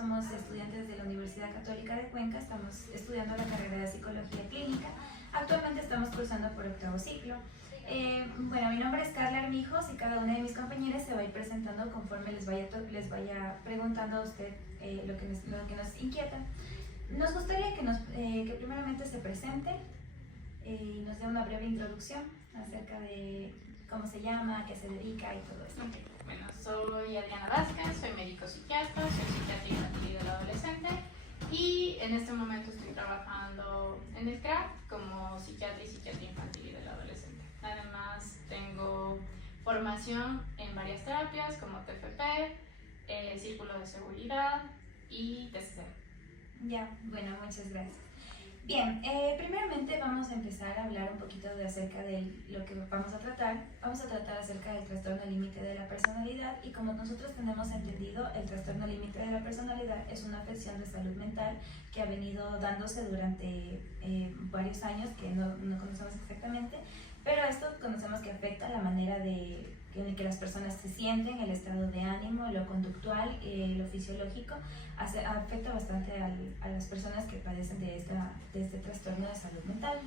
somos estudiantes de la Universidad Católica de Cuenca, estamos estudiando la carrera de Psicología Clínica. Actualmente estamos cursando por 8º ciclo. Bueno, mi nombre es Carla Armijos y cada una de mis compañeras se va a ir presentando conforme les vaya preguntando a usted lo que nos inquieta. Nos gustaría que primeramente se presente y nos dé una breve introducción acerca de cómo se llama, a qué se dedica y todo eso. Okay. Bueno, soy Adriana Vázquez, soy médico psiquiatra, soy psiquiatra infantil y del adolescente y en este momento estoy trabajando en el CRAC como psiquiatra y psiquiatra infantil y del adolescente. Además tengo formación en varias terapias como TFP, Círculo de Seguridad y TCC. Ya, bueno, muchas gracias. Bien, primeramente vamos a empezar a hablar un poquito acerca de lo que vamos a tratar. Vamos a tratar acerca del trastorno límite de la personalidad y como nosotros tenemos entendido, el trastorno límite de la personalidad es una afección de salud mental que ha venido dándose durante varios años que no conocemos exactamente, pero esto conocemos que afecta la manera en que las personas se sienten, el estado de ánimo, lo conductual, lo fisiológico, afecta bastante a las personas que padecen de este trastorno de salud mental.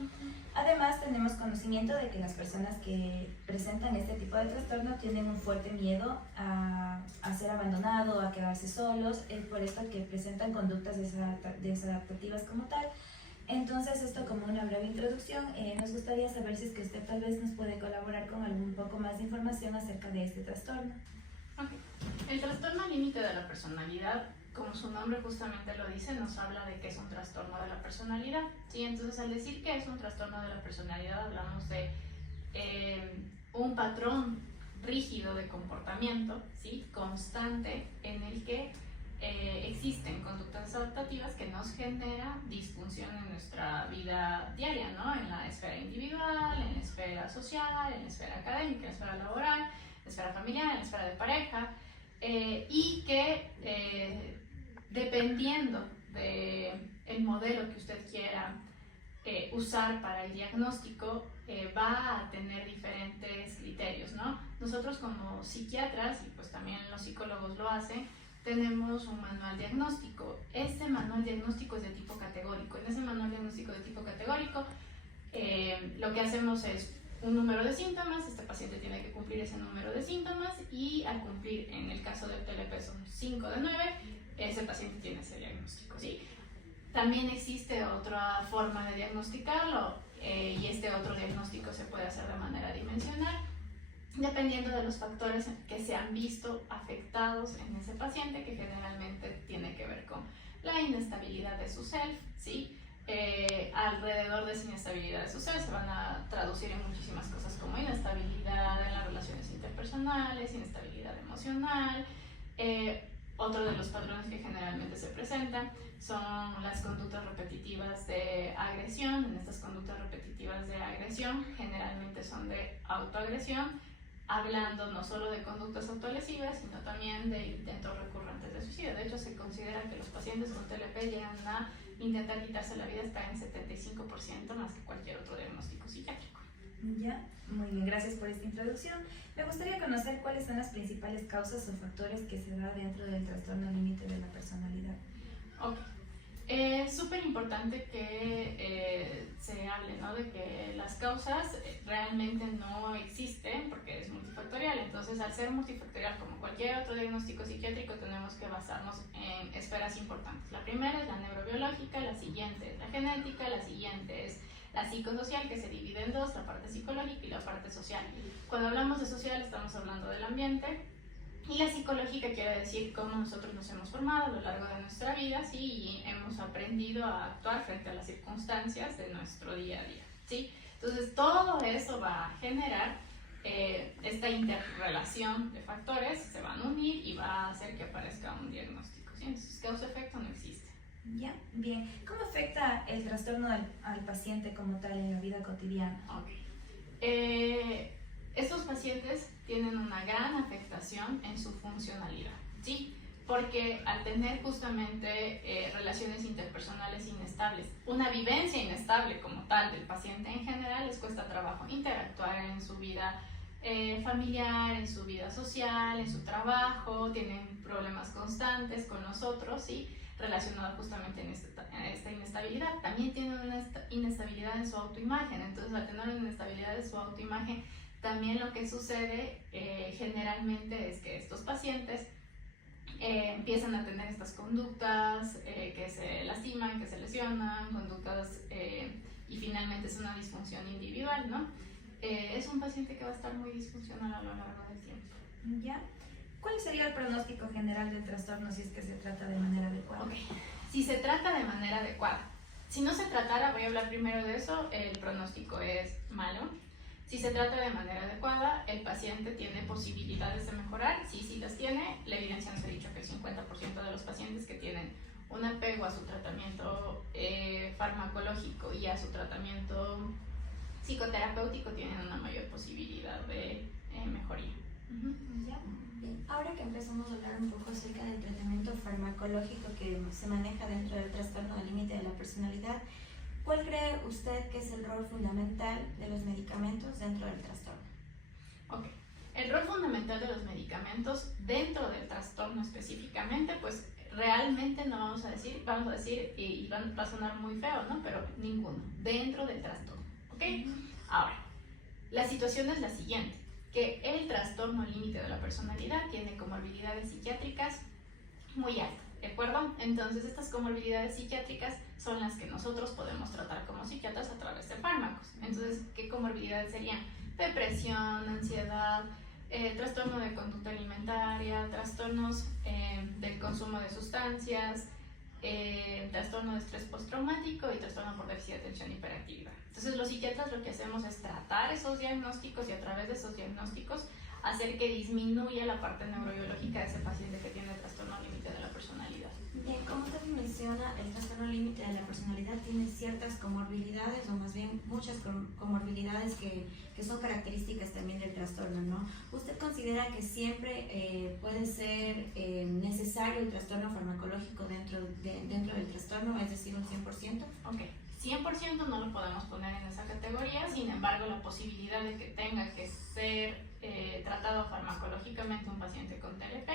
Además, tenemos conocimiento de que las personas que presentan este tipo de trastorno tienen un fuerte miedo a ser abandonado, a quedarse solos, por esto que presentan conductas desadaptativas como tal. Entonces, esto como una breve introducción, nos gustaría saber si es que usted tal vez nos puede colaborar con algún poco más de información acerca de este trastorno. Okay. El trastorno límite de la personalidad, como su nombre justamente lo dice, nos habla de que es un trastorno de la personalidad, ¿sí? Entonces, al decir que es un trastorno de la personalidad, hablamos de un patrón rígido de comportamiento, ¿sí? Constante, en el que existen conductas adaptativas que nos genera disfunción en nuestra vida diaria, ¿no? En la esfera individual, en la esfera social, en la esfera académica, en la esfera laboral, en la esfera familiar, en la esfera de pareja, y que dependiendo del modelo que usted quiera usar para el diagnóstico, va a tener diferentes criterios, ¿no? Nosotros como psiquiatras, y pues también los psicólogos lo hacen, tenemos un manual diagnóstico. Este manual diagnóstico es de tipo categórico. En ese manual diagnóstico de tipo categórico, lo que hacemos es un número de síntomas, este paciente tiene que cumplir ese número de síntomas y al cumplir, en el caso del TLP son 5 de 9, ese paciente tiene ese diagnóstico, ¿sí? También existe otra forma de diagnosticarlo y este otro diagnóstico se puede hacer de manera dimensional, dependiendo de los factores que se han visto afectados en ese paciente, que generalmente tiene que ver con la inestabilidad de su self, ¿sí? Alrededor de esa inestabilidad de su self se van a traducir en muchísimas cosas como inestabilidad en las relaciones interpersonales, inestabilidad emocional. Otro de los patrones que generalmente se presentan son las conductas repetitivas de agresión. En estas conductas repetitivas de agresión generalmente son de autoagresión, hablando no solo de conductas autolesivas, sino también de intentos recurrentes de suicidio. De hecho, se considera que los pacientes con TLP llegan a intentar quitarse la vida hasta en 75% más que cualquier otro diagnóstico psiquiátrico. Ya, muy bien, gracias por esta introducción. Me gustaría conocer cuáles son las principales causas o factores que se da dentro del trastorno límite de la personalidad. Ok. Es súper importante que se hable, ¿no? De que las causas realmente no existen porque es multifactorial. Entonces, al ser multifactorial, como cualquier otro diagnóstico psiquiátrico, tenemos que basarnos en esferas importantes. La primera es la neurobiológica, la siguiente es la genética, la siguiente es la psicosocial, que se divide en dos, la parte psicológica y la parte social. Cuando hablamos de social, estamos hablando del ambiente. Y la psicológica quiere decir cómo nosotros nos hemos formado a lo largo de nuestra vida, ¿sí? Y hemos aprendido a actuar frente a las circunstancias de nuestro día a día, ¿sí? Entonces, todo eso va a generar esta interrelación de factores, se van a unir y va a hacer que aparezca un diagnóstico, ¿sí? Entonces, causa-efecto no existe. Ya, bien. ¿Cómo afecta el trastorno al paciente como tal en la vida cotidiana? Ok. Estos pacientes tienen una gran afectación en su funcionalidad, ¿sí? Porque al tener justamente relaciones interpersonales inestables, una vivencia inestable como tal del paciente en general, les cuesta trabajo interactuar en su vida familiar, en su vida social, en su trabajo, tienen problemas constantes con los otros, ¿sí? Relacionado justamente en esta inestabilidad. También tienen una inestabilidad en su autoimagen. Entonces, al tener una inestabilidad en su autoimagen, también lo que sucede generalmente es que estos pacientes empiezan a tener estas conductas que se lastiman, que se lesionan, conductas y finalmente es una disfunción individual, ¿no? Es un paciente que va a estar muy disfuncional a lo largo del tiempo. ¿Ya? ¿Cuál sería el pronóstico general del trastorno si es que se trata de manera adecuada? Okay. Si se trata de manera adecuada. Si no se tratara, voy a hablar primero de eso, el pronóstico es malo. Si se trata de manera adecuada, el paciente tiene posibilidades de mejorar. Sí las tiene. La evidencia nos ha dicho que el 50% de los pacientes que tienen un apego a su tratamiento farmacológico y a su tratamiento psicoterapéutico tienen una mayor posibilidad de mejoría. ¿Ya? Ahora que empezamos a hablar un poco acerca del tratamiento farmacológico que se maneja dentro del trastorno del límite de la personalidad, ¿cuál cree usted que es el rol fundamental de los medicamentos dentro del trastorno? Ok, el rol fundamental de los medicamentos dentro del trastorno específicamente, pues realmente no vamos a decir, y va a sonar muy feo, ¿no? Pero ninguno, dentro del trastorno, ¿ok? Ahora, la situación es la siguiente, que el trastorno límite de la personalidad tiene comorbilidades psiquiátricas muy altas, ¿de acuerdo? Entonces estas comorbilidades psiquiátricas son las que nosotros podemos tratar como psiquiatras a través de fármacos. Entonces, ¿qué comorbilidades serían? Depresión, ansiedad, trastorno de conducta alimentaria, trastornos del consumo de sustancias, trastorno de estrés postraumático y trastorno por déficit de atención y hiperactividad. Entonces los psiquiatras lo que hacemos es tratar esos diagnósticos y a través de esos diagnósticos hacer que disminuya la parte neurobiológica de ese paciente que tiene trastorno límite de la personalidad. Bien, como usted menciona, el trastorno límite de la personalidad tiene ciertas comorbilidades, o más bien muchas comorbilidades que son características también del trastorno, ¿no? ¿Usted considera que siempre puede ser necesario el trastorno farmacológico dentro del trastorno, es decir, un 100%? Ok, 100% no lo podemos poner en esa categoría, sin embargo, la posibilidad de que tenga que ser tratado farmacológicamente un paciente con TLP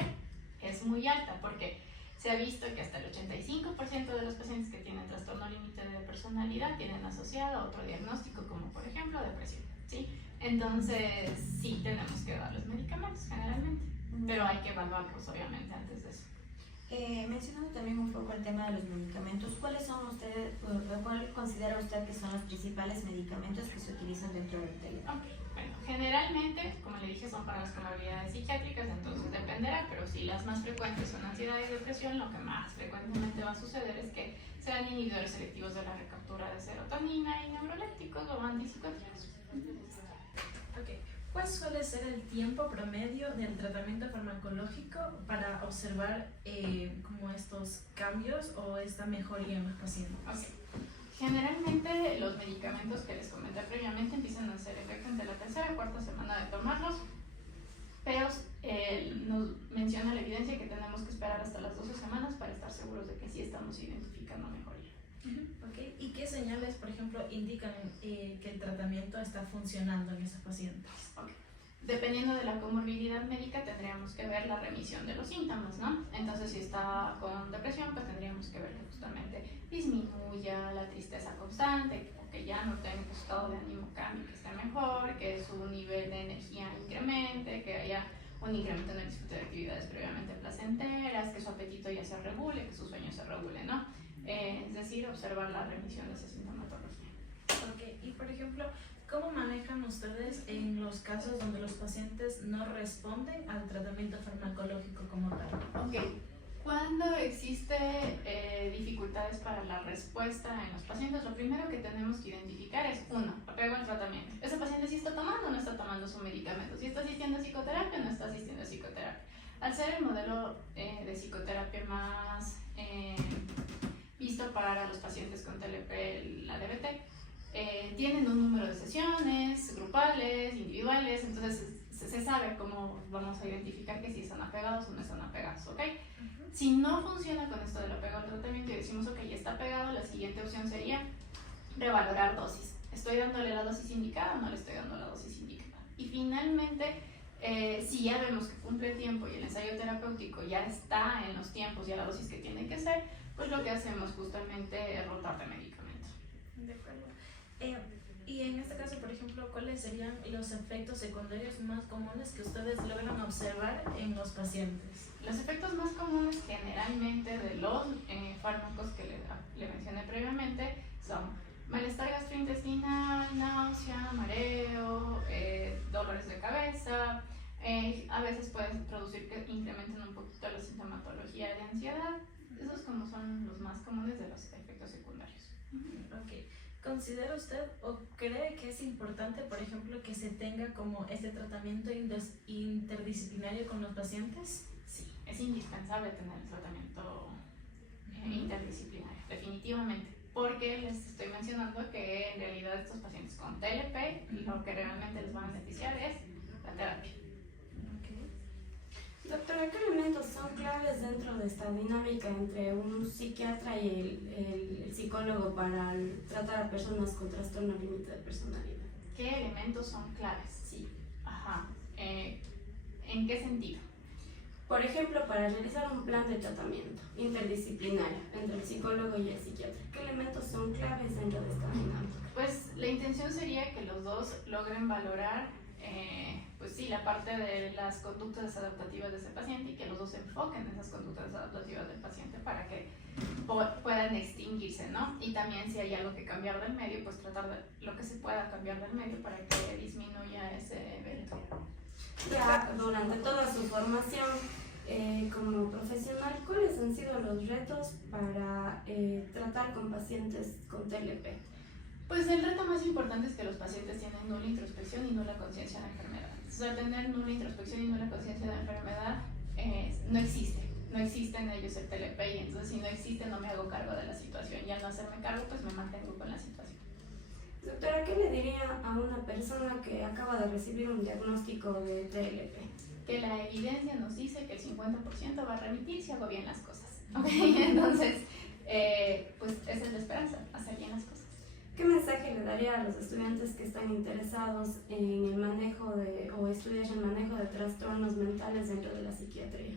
es muy alta, porque se ha visto que hasta el 85% de los pacientes que tienen trastorno límite de personalidad tienen asociado otro diagnóstico, como por ejemplo depresión, ¿sí? Entonces, sí tenemos que dar los medicamentos generalmente, pero hay que evaluarlos obviamente antes de eso. Mencionando también un poco el tema de los medicamentos, ¿cuál considera usted que son los principales medicamentos que se utilizan dentro del TLP? Okay. Bueno, generalmente, como le dije, son para las comorbilidades psiquiátricas, entonces dependerá, pero si las más frecuentes son ansiedad y depresión, lo que más frecuentemente va a suceder es que sean inhibidores selectivos de la recaptura de serotonina y neurolépticos o antipsicóticos. Okay. ¿Cuál suele ser el tiempo promedio del tratamiento farmacológico para observar como estos cambios o esta mejoría en los pacientes? Okay. Generalmente los medicamentos que les comenté previamente empiezan a hacer efecto entre la tercera o cuarta semana de tomarlos, pero nos menciona la evidencia que tenemos que esperar hasta las 12 semanas para estar seguros de que sí estamos identificando mejoría. Okay. ¿Y qué señales, por ejemplo, indican que el tratamiento está funcionando en esos pacientes? Okay. Dependiendo de la comorbilidad médica tendríamos que ver la remisión de los síntomas, ¿no? Entonces si está con depresión, pues tendríamos que ver que justamente disminuya la tristeza constante, que ya no tenga su estado de ánimo cambie, que esté mejor, que su nivel de energía incremente, que haya un incremento en el disfrute de actividades previamente placenteras, que su apetito ya se regule, que su sueño se regule, ¿no? Es decir, observar la remisión de esa sintomatología. Okay. Y por ejemplo, ¿cómo manejan ustedes en los casos donde los pacientes no responden al tratamiento farmacológico como tal? Ok, cuando existe dificultades para la respuesta en los pacientes, lo primero que tenemos que identificar es, uno, apego al tratamiento. ¿Ese paciente sí está tomando o no está tomando su medicamento? ¿Sí está asistiendo a psicoterapia o no está asistiendo a psicoterapia? Al ser el modelo de psicoterapia más visto para los pacientes con TLP, la DBT, tienen un número de sesiones grupales, individuales, entonces se sabe cómo vamos a identificar que si están apegados o no están apegados, ¿ok? Si no funciona con esto del apego al tratamiento y decimos, ok, ya está pegado, la siguiente opción sería revalorar dosis. ¿Estoy dándole la dosis indicada o no le estoy dando la dosis indicada? Y finalmente, si ya vemos que cumple tiempo y el ensayo terapéutico ya está en los tiempos y a la dosis que tiene que ser, pues lo que hacemos justamente es rotar de medicamento. De acuerdo. Y en este caso, por ejemplo, ¿cuáles serían los efectos secundarios más comunes que ustedes logran observar en los pacientes? Los efectos más comunes generalmente de los fármacos que le mencioné previamente son malestar gastrointestinal, náusea, mareo, dolores de cabeza. A veces pueden producir que incrementen un poquito la sintomatología de ansiedad. Esos como son los más comunes de los efectos secundarios. Ok. ¿Considera usted o cree que es importante, por ejemplo, que se tenga como este tratamiento interdisciplinario con los pacientes? Sí, es indispensable tener el tratamiento interdisciplinario, definitivamente. Porque les estoy mencionando que en realidad estos pacientes con TLP lo que realmente les va a beneficiar es la terapia. Doctora, ¿qué elementos son claves dentro de esta dinámica entre un psiquiatra y el psicólogo para tratar a personas con trastorno límite de personalidad? ¿Qué elementos son claves? Sí. Ajá. ¿En qué sentido? Por ejemplo, para realizar un plan de tratamiento interdisciplinario entre el psicólogo y el psiquiatra, ¿qué elementos son claves dentro de esta dinámica? Pues la intención sería que los dos logren valorar pues sí, la parte de las conductas adaptativas de ese paciente y que los dos se enfoquen en esas conductas adaptativas del paciente para que puedan extinguirse, ¿no? Y también si hay algo que cambiar del medio, pues tratar de lo que se pueda cambiar del medio para que disminuya ese evento. Ya durante toda su formación como profesional, ¿cuáles han sido los retos para tratar con pacientes con TLP? Pues el reto más importante es que los pacientes tienen nula introspección y nula conciencia de enfermedad. O sea, tener nula introspección y nula conciencia de enfermedad no existe en ellos el TLP, y entonces si no existe no me hago cargo de la situación, y al no hacerme cargo pues me mantengo con la situación. Doctora, ¿qué le diría a una persona que acaba de recibir un diagnóstico de TLP? Que la evidencia nos dice que el 50% va a remitir si hago bien las cosas. ¿Okay? Entonces, pues esa es la esperanza, hacer bien las cosas. ¿Qué mensaje le daría a los estudiantes que están interesados en el manejo o estudiar el manejo de trastornos mentales dentro de la psiquiatría?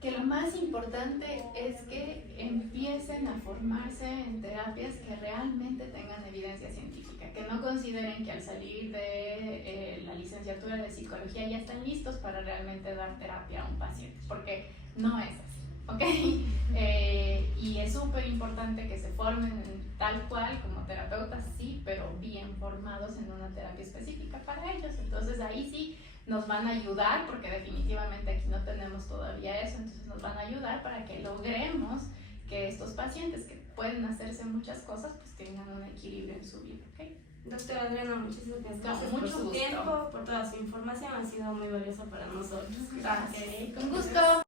Que lo más importante es que empiecen a formarse en terapias que realmente tengan evidencia científica, que no consideren que al salir de la licenciatura de psicología ya están listos para realmente dar terapia a un paciente, porque no es así, ¿ok? Y es súper importante que se formen tal cual como terapeutas, sí, pero bien formados en una terapia específica para ellos. Entonces ahí sí nos van a ayudar, porque definitivamente aquí no tenemos todavía eso, entonces nos van a ayudar para que logremos que estos pacientes que pueden hacerse muchas cosas, pues tengan un equilibrio en su vida, ¿ok? Doctora Adriana, muchísimas gracias por su tiempo, por toda su información, ha sido muy valiosa para nosotros. Gracias. Con gusto.